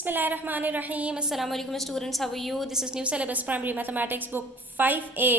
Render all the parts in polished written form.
Bismillahirrahmanirrahim. Assalamu alaikum students. How are you? This is new syllabus primary mathematics book 5A.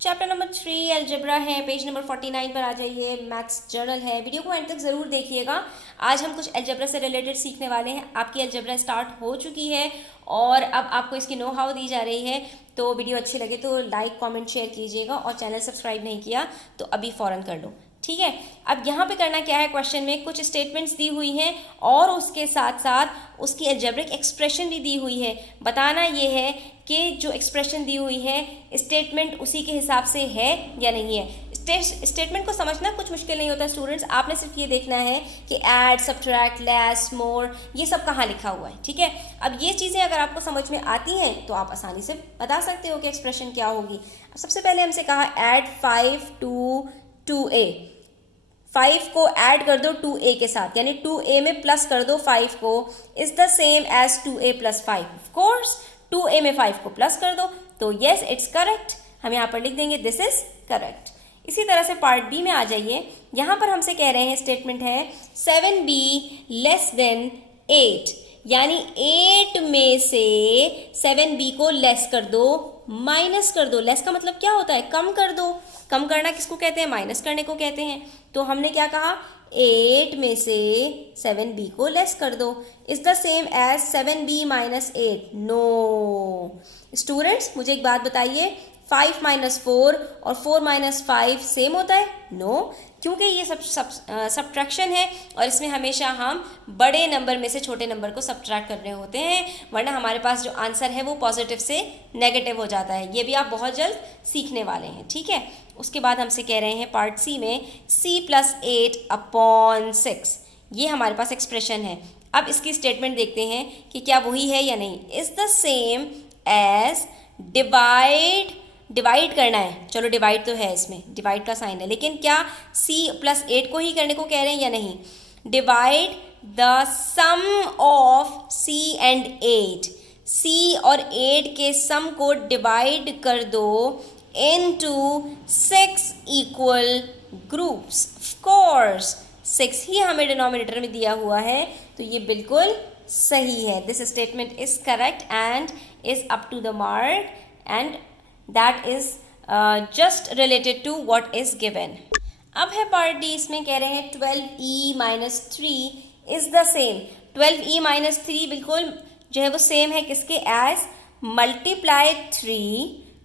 Chapter number 3 algebra है, page number 49 पर आ जाइए. Maths journal है. Video को and तक ज़रूर देखिएगा. आज हम कुछ अलजेब्रा से रिलेटेड सीखने वाले हैं. आपकी अलजेब्रा स्टार्ट हो चुकी है और अब आपको इसकी नो हाउ दी जा रही है. तो वीडियो अच्छी लगे तो लाइक कमेंट शेयर कीजिएगा और चैनल सब्सक्राइब नहीं किया तो अभी फ़ौरन कर लो. ठीक है. अब यहाँ पे करना क्या है, क्वेश्चन में कुछ स्टेटमेंट्स दी हुई हैं और उसके साथ साथ उसकी अलजेब्रिक एक्सप्रेशन भी दी हुई है. बताना ये है कि जो एक्सप्रेशन दी हुई है स्टेटमेंट उसी के हिसाब से है या नहीं है. स्टेटमेंट को समझना कुछ मुश्किल नहीं होता स्टूडेंट्स. आपने सिर्फ ये देखना है कि ऐड, सब्ट्रैक्ट, लेस, मोर, ये सब कहाँ लिखा हुआ है. ठीक है. अब ये चीज़ें अगर आपको समझ में आती हैं तो आप आसानी से बता सकते हो कि एक्सप्रेशन क्या होगी. सबसे पहले हमसे कहा ऐड 5 टू 2a. 5 को ऐड कर दो 2a के साथ, यानी 2a में प्लस कर दो 5 को. Is the same as 2a plus 5. Of course 2a में 5 को प्लस कर दो तो येस इट्स करेक्ट. हम यहाँ पर लिख देंगे दिस इज करेक्ट. इसी तरह से पार्ट बी में आ जाइए. यहाँ पर हमसे कह रहे हैं, स्टेटमेंट है 7b लेस देन 8, यानी 8 में से 7b को लेस कर दो, माइनस कर दो. लेस का मतलब क्या होता है, कम कर दो. कम करना किसको कहते हैं, माइनस करने को कहते हैं. तो हमने क्या कहा, 8 में से 7b को लेस कर दो. Is the same as 7b minus 8. No students, मुझे एक बात बताइए, 5 माइनस 4 और 4 माइनस 5 सेम होता है? नो, क्योंकि ये सब्ट्रैक्शन है और इसमें हमेशा हम बड़े नंबर में से छोटे नंबर को सब्ट्रैक्ट कर रहे होते हैं, वरना हमारे पास जो आंसर है वो पॉजिटिव से नेगेटिव हो जाता है. ये भी आप बहुत जल्द सीखने वाले हैं. ठीक है. उसके बाद हमसे कह रहे हैं पार्ट सी में c प्लस 8 अपॉन 6. ये हमारे पास एक्सप्रेशन है. अब इसकी स्टेटमेंट देखते हैं कि क्या वही है या नहीं. Is the same as divide करना है. चलो डिवाइड तो है, इसमें डिवाइड का साइन है, लेकिन क्या c प्लस 8 को ही करने को कह रहे हैं या नहीं. Divide the sum of c and 8. c और 8 के सम को डिवाइड कर दो into 6 equal groups. Of course 6 ही हमें डिनोमिनेटर में दिया हुआ है, तो ये बिल्कुल सही है. This statement is correct and is up to the mark and that is just related to what is given. अब है पार्ट डी. इसमें कह रहे हैं 12e minus 3 is the same. 12e minus 3 बिल्कुल जो है वो सेम है किसके, एज मल्टीप्लाई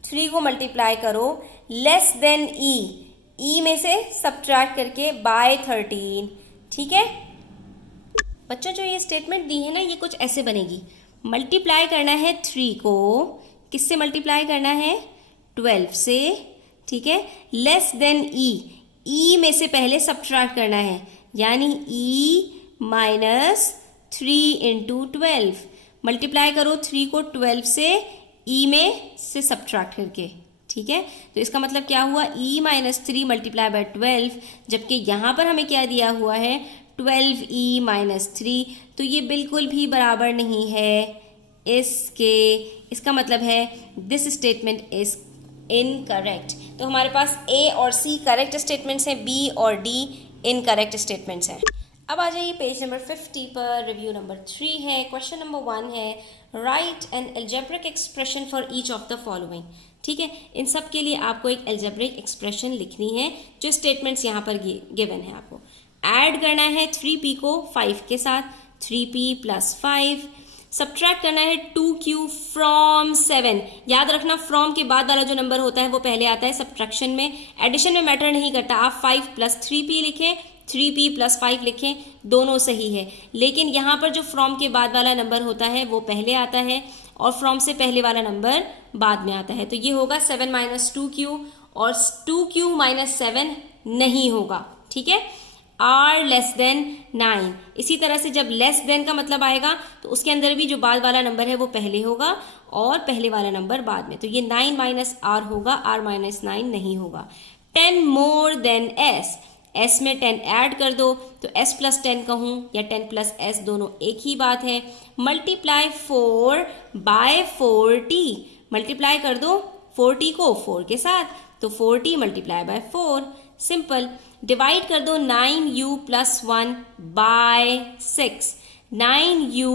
3 को मल्टीप्लाई करो लेस देन ई में से सब्ट्रैक्ट करके बाय 13. ठीक है बच्चों, जो ये स्टेटमेंट दी है ना, ये कुछ ऐसे बनेगी. मल्टीप्लाई करना है 3 को, किससे मल्टीप्लाई करना है, 12 से. ठीक है. लेस देन ई में से पहले सब्ट्रैक्ट करना है, यानी ई माइनस 3 इंटू 12. मल्टीप्लाई करो 3 को 12 से, ई में से सब्ट्रैक्ट करके. ठीक है. तो इसका मतलब क्या हुआ, ई माइनस 3 मल्टीप्लाई बाय 12, जबकि यहाँ पर हमें क्या दिया हुआ है 12e माइनस 3. तो ये बिल्कुल भी बराबर नहीं है इसके. इसका मतलब है दिस स्टेटमेंट इज इनकरेक्ट. तो हमारे पास ए और सी करेक्ट स्टेटमेंट्स हैं, बी और डी इनकरेक्ट स्टेटमेंट्स हैं. अब आ जाइए पेज नंबर 50 पर. रिव्यू नंबर 3 है. क्वेश्चन नंबर 1 है right N algebraic expression for each of the following. ठीक है. इन सब के लिए आपको एक अलजेब्रिक एक्सप्रेशन लिखनी है. जो स्टेटमेंट्स यहाँ पर गिवन है, आपको ऐड करना है 3p को 5 के साथ, 3p प्लस 5. सब्ट्रैक्ट करना है 2q फ्रॉम 7. याद रखना फ्रॉम के बाद वाला जो नंबर होता है वो पहले आता है सब्ट्रैक्शन में. एडिशन में मैटर नहीं करता, आप 5 प्लस 3p लिखें, 3p प्लस 5 लिखें, दोनों सही है. लेकिन यहाँ पर जो फ्रॉम के बाद वाला नंबर होता है वो पहले आता है और फ्रॉम से पहले वाला नंबर बाद में आता है. तो ये होगा 7 माइनस 2q, और 2q माइनस 7 नहीं होगा. ठीक है. Are less than 9. इसी तरह से जब लेस देन का मतलब आएगा तो उसके अंदर भी जो बाद वाला नंबर है वो पहले होगा और पहले वाला नंबर बाद में. तो ये 9 माइनस आर होगा, आर माइनस 9 नहीं होगा. 10 मोर देन एस. एस में 10 ऐड कर दो तो एस प्लस 10 कहूँ या 10 प्लस एस, दोनों एक ही बात है. Multiply 4 bye 4t. मल्टीप्लाई कर दो 4t को 4 के साथ, तो 4t multiply by 4. Simple. Divide कर दो 9u plus 1 bye 6. 9u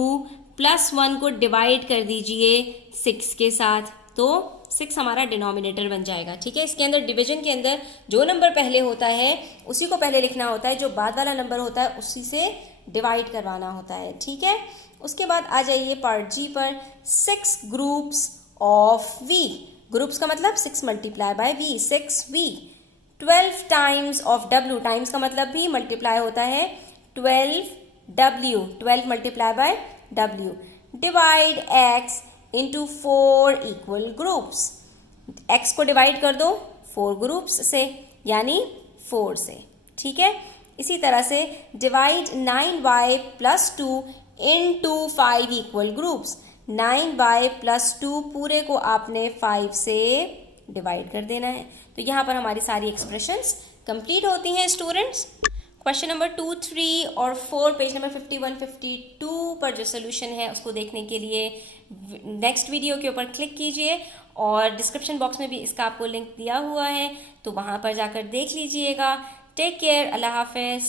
plus 1 को डिवाइड कर दीजिए 6 के साथ, तो 6 हमारा डिनोमिनेटर बन जाएगा, ठीक है। इसके अंदर डिवीजन के अंदर जो नंबर पहले होता है उसी को पहले लिखना होता है, जो बाद वाला नंबर होता है उसी से डिवाइड करवाना होता है, ठीक है। उसके बाद आ जाइए पार्ट जी पर, 6 ग्रुप्स ऑफ वी, ग्रुप्स का मतलब 6 multiply by V, 6v, 12 times of w, times का मतलब भी मल्टीप्लाई होता है 12w, 12 multiply by w, divide x into 4 equal groups, x को डिवाइड कर दो 4 ग्रुप्स से यानी 4 से, ठीक है। इसी तरह से divide 9y plus 2 into 5 equal groups, 9y plus 2 पूरे को आपने 5 से डिवाइड कर देना है। तो यहाँ पर हमारी सारी एक्सप्रेशंस कंप्लीट होती हैं स्टूडेंट्स। क्वेश्चन नंबर 2, 3 और 4 पेज नंबर 51, 52 पर जो सोल्यूशन है उसको देखने के लिए नेक्स्ट वीडियो के ऊपर क्लिक कीजिए और डिस्क्रिप्शन बॉक्स में भी इसका आपको लिंक दिया हुआ है, तो वहाँ पर जाकर देख लीजिएगा। टेक केयर, अल्लाह हाफिज़।